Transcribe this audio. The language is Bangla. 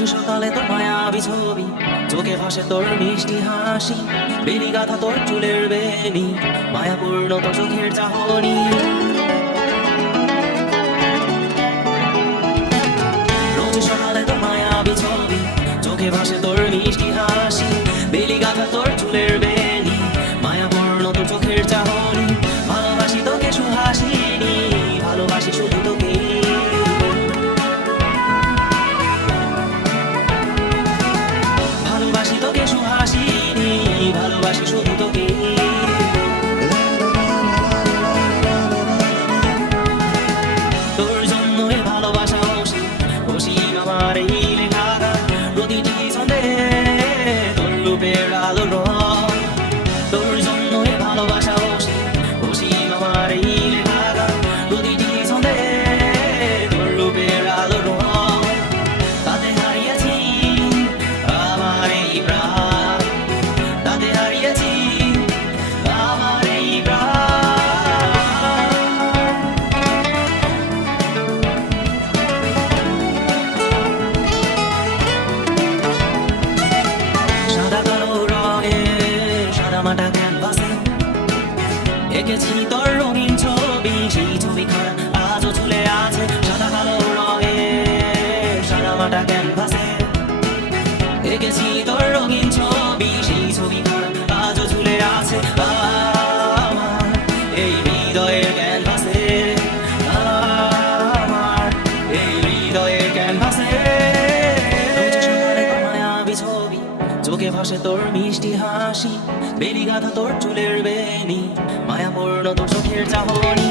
রোজ সকালে তোর মায়াবী ছবি, চোখে ভাসে তোর মিষ্টি হাসি, বেনি গাথা তোর চুলের বেনি, মায়াপূর্ণ তোর চোখের চাহনি। রোজ সকালে তোর মায়াবী ছবি, চোখে ভাসে তোর মিষ্টি হাসি, বেনি গাথা তোর চুলের বেনি, মায়াপূর্ণ তোর চোখের চাহনি। ভালোবাসি তোকে সুহাসিনী, ভালোবাসি শুধু তোকে। ভালোবাসি তোকে সুহাসিনী, ভালোবাসি শুধু তোকে। তোর জন্য এ ভালোবাসা অসীম, অসীম আমার এই লেখা গান। প্রতিটি ছন্দে তোর রূপের আলো রং। তোর জন্য এ ভালোবাসা অসীম, অসীম আমার এই লেখা গান। প্রতিটি ছন্দে তোর রূপের আলো রং। তাতে হারিয়েছি আমার এই প্রাণ, তাতে হারিয়েছি আমার এই প্রাণ। সাদা কালো রঙের সাদা মাটা ক্যানভাসে এঁকেছি তোর রঙিন ছবি, সেই ছবি খানা আজও ঝুলে আছে। সাদা কালো রঙের সাদা মাটা ক্যানভাসে এঁকেছি তোর রঙিন ছবি, সেই ছবি খানা আজও ঝুলে আছে আমার এই হৃদয়ের ক্যানভাসে, আমার এই হৃদয়ের ক্যানভাসে। মায়াবী ছবি, চোখে ভাসে তোর মিষ্টি হাসি, বেনি গাথা তোর চুলের বেনি, মায়াপূর্ণ তোর চোখের চাহনি।